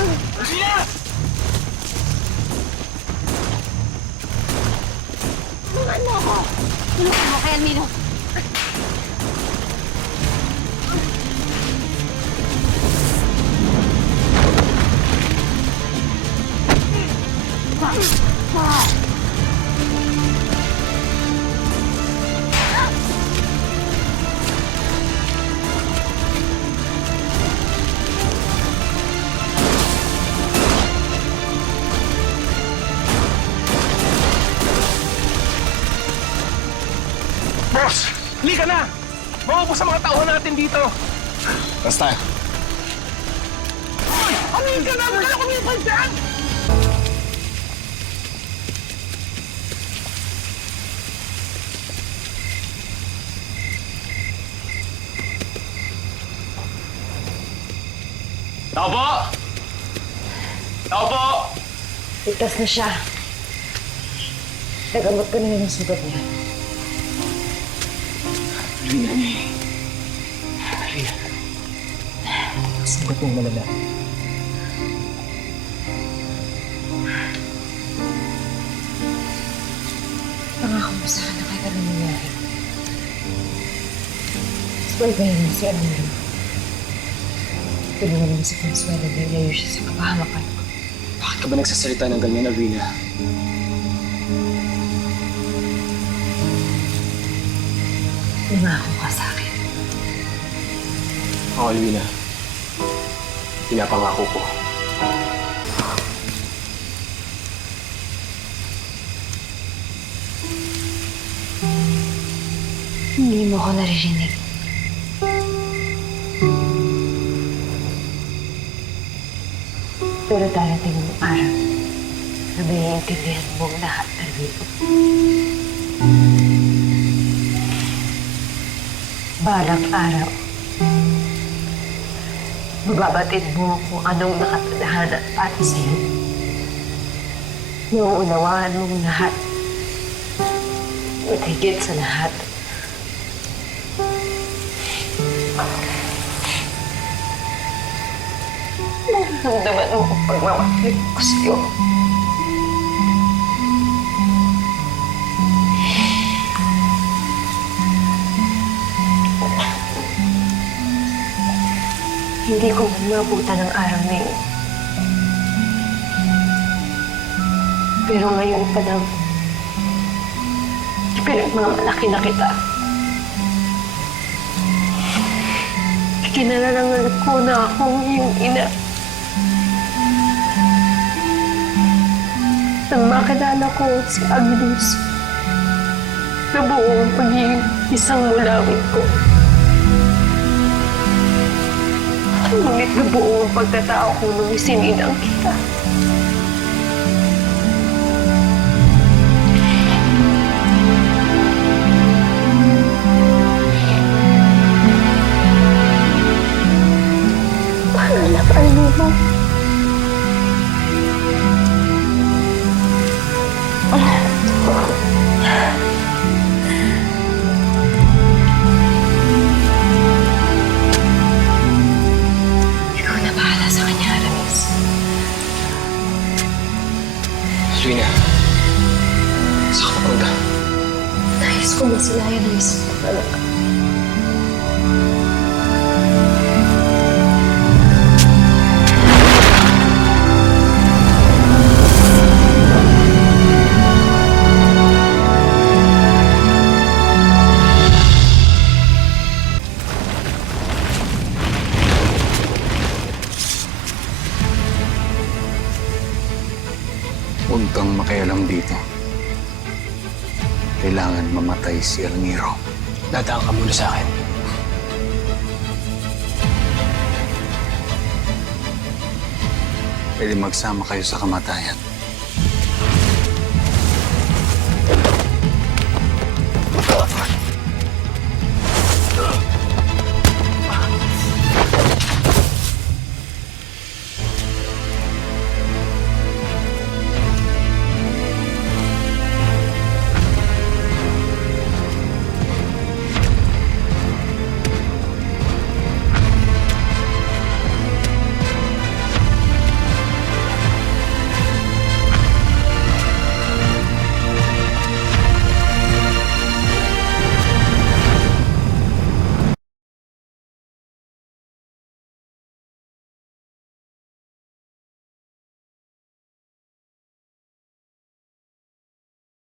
Alvina! Tulungan mo ako! Tulungan mo kay Almino! Boss! Halika na! Maubos sa mga tauhan natin dito! Basta. Amin ka na! Huwag ka na kumipal dyan! Tao po! Tao po! Ligtas na siya. Nagamot ko na yung sugat niya. Alvina. Alvina. Sugat mong malala. Pangako mo sa akin na kahit anong nangyari. Spoil ba yun si Almino? Tulungan mo si Consuelo na ilayo siya sa kapahamakan. Bakit ka ba nagsasalita ng ganyan, Alvina? Nangako ka sa akin. Oo, Alvina. Pinapangako ko. Hindi mo ako naririnig. Pero darating ang araw na maiintindihan mo ang lahat, Alvino. Balang araw, mababatid mo kung anong nakatadhana para sa'yo. Nauunawaan mong lahat. At higit sa lahat, nararamdaman mo ang pagmamahal ko sa'yo. Hindi ko man mabutan ang araw na yun. Pero ngayon pa lang, pinagmamalaki na kita. Kinalarangan ko na akong iyong ina. Nang makilala ko si Agnes, nabuo ang pagiging isang mulawin ko. Ngunit nabuo ang pagkatao ko nung isininang kita. Pangalap, Almino. Ikaw na bahala sa kanya, Aramis. Alvina. Saan ka papunta? Nais ko masilayan ang isang paglalaka. Huwag kang makialam dito. Kailangan mamatay si Almiro. Dadaan ka muna sa akin. Pwede magsama kayo sa kamatayan.